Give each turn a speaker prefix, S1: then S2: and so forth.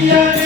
S1: yeah.